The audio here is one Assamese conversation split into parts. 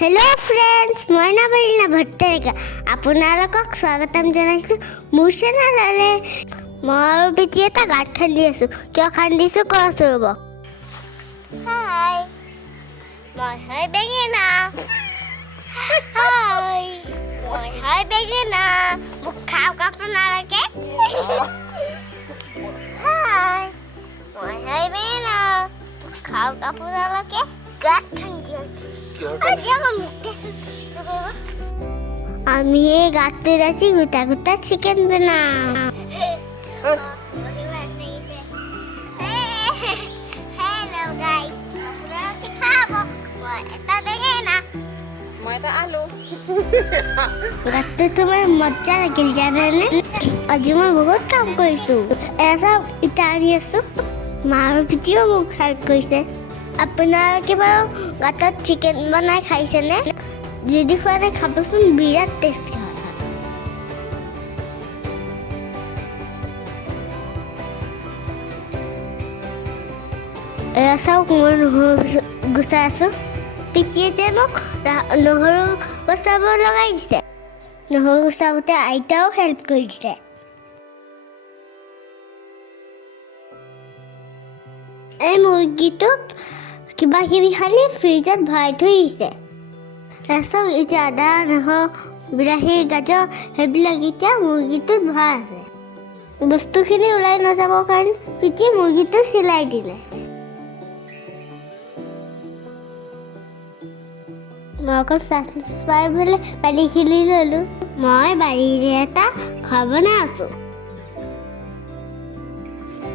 हेलो फ्रेंड्स, मैं नवलीना भट्टारिका আপোনালোকক স্বাগতম জনাইছো মোৰ চেনেললৈ। মই বিজি এটা গাঁত খান্দি আছো। কিয় খান্দিছো কোৱাছো ৰ'ব। হাই, মই হয় বেঙেনা। হাই, মই হয় বেঙেনা। মোক খাওক আপোনালোকে। হাই, মই হয় বেঙেনা। খাওক আপোনালোকে। গাঁত খান্দি আছো। আমি এই গাঁতটোত আছি গোটা গোটা চিকেন বনাম। গাঁতটো তোমাৰ মজা লাগিল জানেনে? আজি মই বহুত কাম কৰিছো। এসব ইটা আনি আছো। মাৰ পিঠিও মোক হেল্প কৰিছে। আপোনালোকে বাৰু গাঁতত চিকেন বনাই খাইছেনে? যদি খোৱা নাই খাবচোন, বিৰাট টেষ্টি হয়। এয়া চাওক, মই নহৰু গুচাই আছো। পিঠিয়ে যে মোক নহৰু গুচাব লগাই দিছে। নহৰু গুচাওঁতে আইতাও হেল্প কৰিছে। এই মুৰ্গীটোক কিবা কিবি খালি ফ্ৰিজত ভৰাই থৈ দিছে। তাৰপিছত এতিয়া আদা, নহৰু, বিলাহী, গাজৰ সেইবিলাক এতিয়া মুৰ্গীটোত ভৰাই আছে। বস্তুখিনি ওলাই নাযাবৰ কাৰণে পিঠি মুৰ্গীটো চিলাই দিলে। মই অকল চাই পেলাই বালিখিনি ল'লোঁ। মই বাৰীৰে এটা ঘৰ বনাই আছো।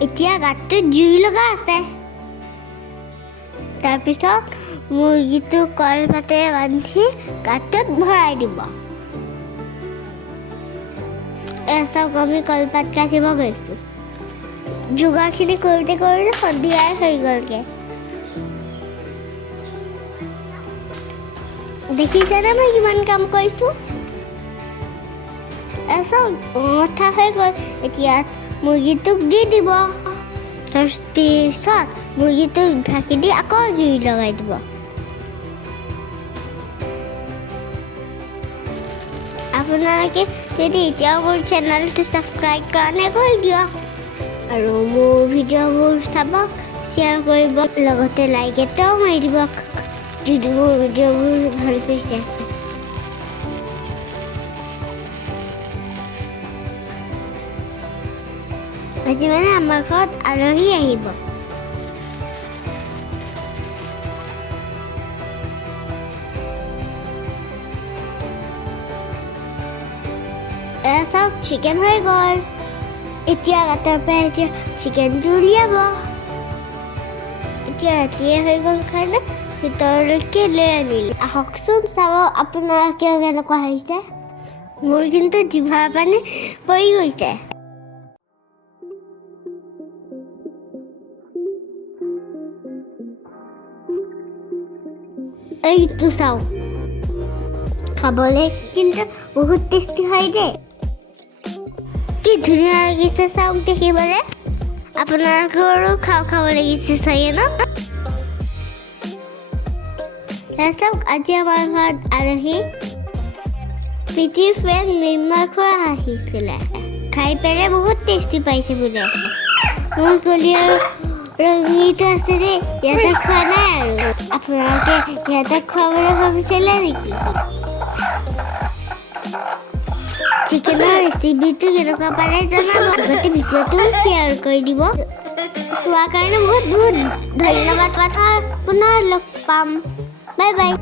এতিয়া গাঁতটোত জুই লগা আছে। তাৰপিছত মুৰ্গীটো কলপাতেৰে বান্ধি গাঁতটোত ভৰাই দিব। চাওক, আমি কলপাত কাটিব গৈছোঁ। যোগাৰখিনি কৰোঁতে সন্ধিয়াই হৈ গ'লগৈ। দেখিছেনে মই কিমান কাম কৰিছোঁ? চাওক, মঠা হৈ গ'ল। এতিয়া মুৰ্গীটোক দি দিব। তাৰপিছত মুৰ্গীটোক ঢাকি দি আকৌ জুই লগাই দিব। আপোনালোকে যদি এতিয়াও মোৰ চেনেলটো ছাবস্ক্ৰাইব কৰা নাই, কৰি দিয়ক। আৰু মোৰ ভিডিঅ'বোৰ চাব, শ্বেয়াৰ কৰিব, লগতে লাইক এটাও মাৰি দিব যদি মোৰ ভিডিঅ'বোৰ ভাল পাইছে। আজি মানে আমাৰ ঘৰত আলহী আহিব। চাওক, চিকেন হৈ গ'ল। এতিয়া গাঁতৰ পৰা এতিয়া চিকেনটো উলিয়াব। এতিয়া ৰাতিয়ে হৈ গ'ল কাৰণে ভিতৰলৈকে লৈ আনিলে। আহকচোন চাব আপোনালোকেও কেনেকুৱা হৈছে। মোৰ কিন্তু জিভাৰ পানী পৰি গৈছে। এইটো চাওক, খাবলৈ কিন্তু বহুত টেষ্টি হয় দেই। কি ধুনীয়া লাগিছে চাওক দেখিবলৈ। আপোনালোকৰো খাব লাগিছে চাগে ন? চাওক, আজি আমাৰ ঘৰত আলহী প্ৰীতিৰ ফ্ৰেণ্ড নিৰ্মল খুৰা আহিছিলে। খাই পেলাই বহুত টেষ্টি পাইছে বোলে। মোৰ কলিয়াৰ ৰঙিটো আছে দেই, ইয়াতে খোৱা নাই। আৰু আপোনালোকে ইয়াতে খুৱাবলৈ ভাবিছিলে নেকি? চিকেনৰ ৰেচিপিটো কেনেকুৱা পালে জনাব। আগতে ভিডিঅ'টো শ্বেয়াৰ কৰি দিব। চোৱাৰ কাৰণে বহুত বহুত ধন্যবাদ। পুনৰ লগ পাম। Bye bye.